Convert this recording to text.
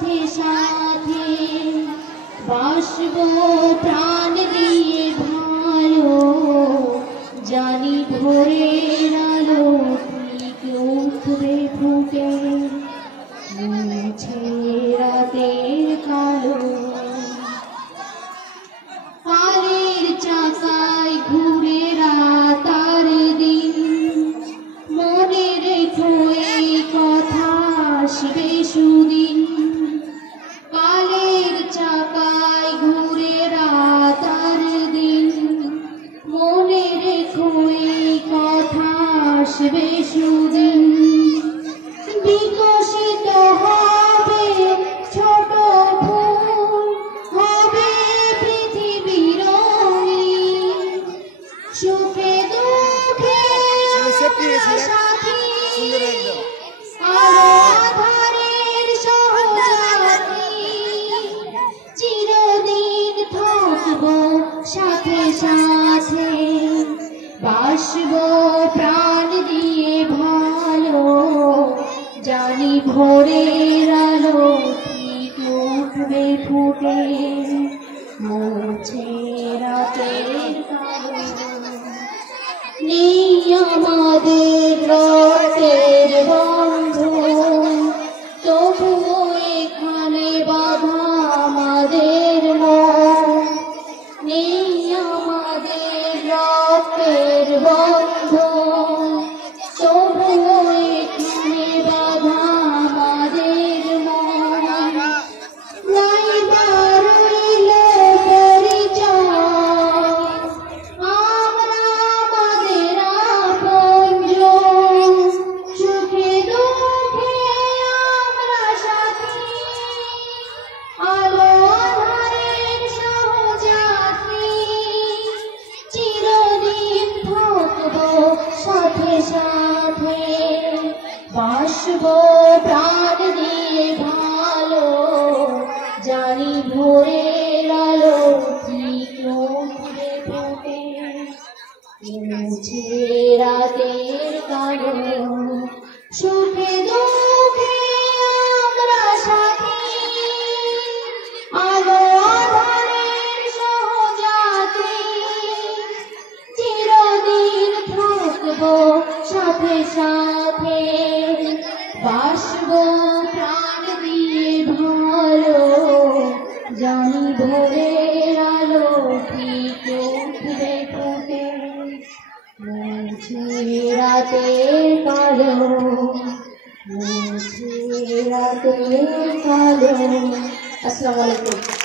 সাথে সাথে বাসবো প্রাণ দিয়ে ভালো জানি ভোরের আলো ঠিক উঠবে ফুটে মুছে রাতের কালো কালের চাকায় ঘুরে রাত আর দিন মনে রেখো এই কথা আসবে সুদিন কালের চাকায় ঘুরে রাত আর দিন মনে রেখো এই কথা আসবে সুদিন বিকশিত হবে ছোট ফুল হবে পৃথিবীর রঙিন সুখে দুঃখে সাথী আধারের সহযাত্রী চিরদিন থাকবো সাথে সাথে বাসবো প্রাণ দিয়ে ভালো জানি ভোরের আলো ঠিক উঠবে ফুটে মুছে রাতের কালো নেই আমাদের রক্তের বন্ধন তবুও এখানে বাঁধা আমাদের মন নেই আমাদের রক্তের বন্ধন তবুও এখানে বাঁধা আমাদের মন নাই বারইল পরিচয় আমরা আমাদের আপনজন সুখে দুঃখে আমরা সাথী আলো আধারের সহযাত্রী চিরদিন থাকবো সাথে সাথে বাসবো প্রাণ দিয়ে ভালো জানি ভোরের আলো ঠিক উঠবে ফুটে মুছে রাতের কালো সুখে দুঃখে আমরা সাথী আলো আধারের সহযাত্রী চিরদিন থাকবো সাথে সাথে বাসবো প্রাণ দিয়ে ভালো জানি ভোরের আলো ঠিক উঠবে ফুটে মুছে রাতের কালো মুছে রাতের কালো। আসসালামু আলাইকুম।